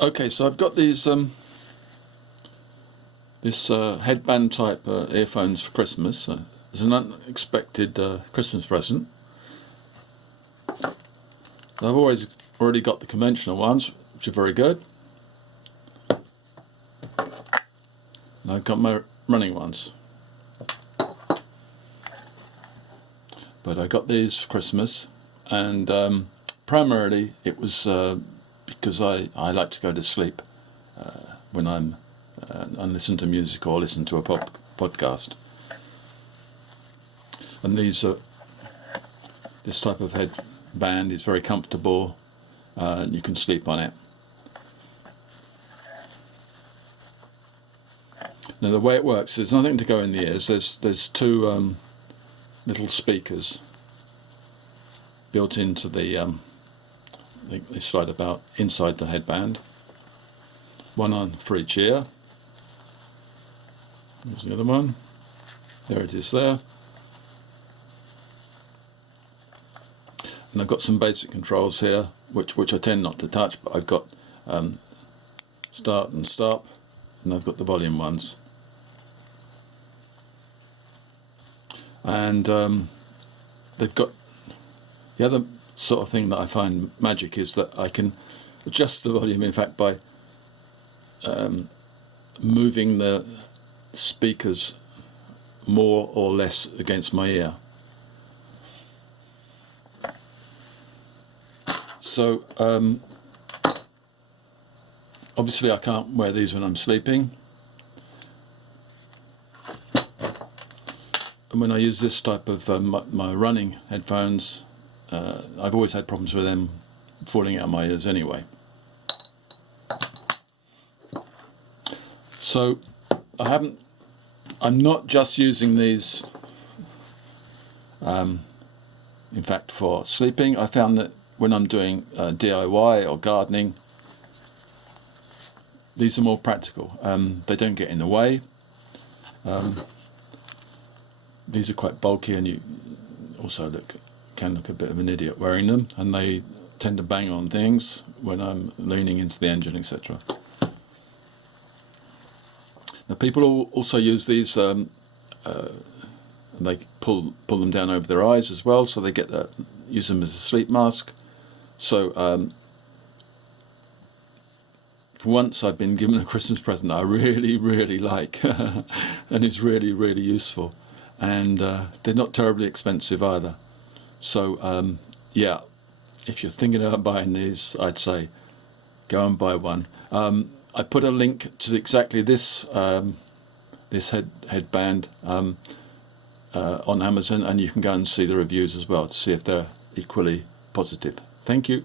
Okay, so I've got these this headband type earphones for Christmas. It's an unexpected Christmas present. I've already got the conventional ones, which are very good. And I've got my running ones. But I got these for Christmas, and primarily it was because I like to go to sleep when I'm and listen to music or listen to a podcast. And this type of headband is very comfortable. You can sleep on it. Now the way it works, there's nothing to go in the ears. There's two little speakers built into they slide about inside the headband. One on for each ear. There's the other one. There it is there. And I've got some basic controls here, which I tend not to touch, but I've got start and stop, and I've got the volume ones. And they've got the other sort of thing that I find magic is that I can adjust the volume, in fact, by moving the speakers more or less against my ear. So obviously I can't wear these when I'm sleeping, and when I use this type of my running headphones, I've always had problems with them falling out of my ears anyway. So I'm not just using these in fact for sleeping. I found that when I'm doing DIY or gardening, these are more practical. They don't get in the way. These are quite bulky, and you also can look a bit of an idiot wearing them, and they tend to bang on things when I'm leaning into the engine, etc. Now people also use these, and they pull them down over their eyes as well, so they use them as a sleep mask. So for once I've been given a Christmas present I really, really like, and it's really, really useful, and they're not terribly expensive either. So yeah, if you're thinking about buying these, I'd say go and buy one. I put a link to exactly this headband on Amazon, and you can go and see the reviews as well to see if they're equally positive. Thank you.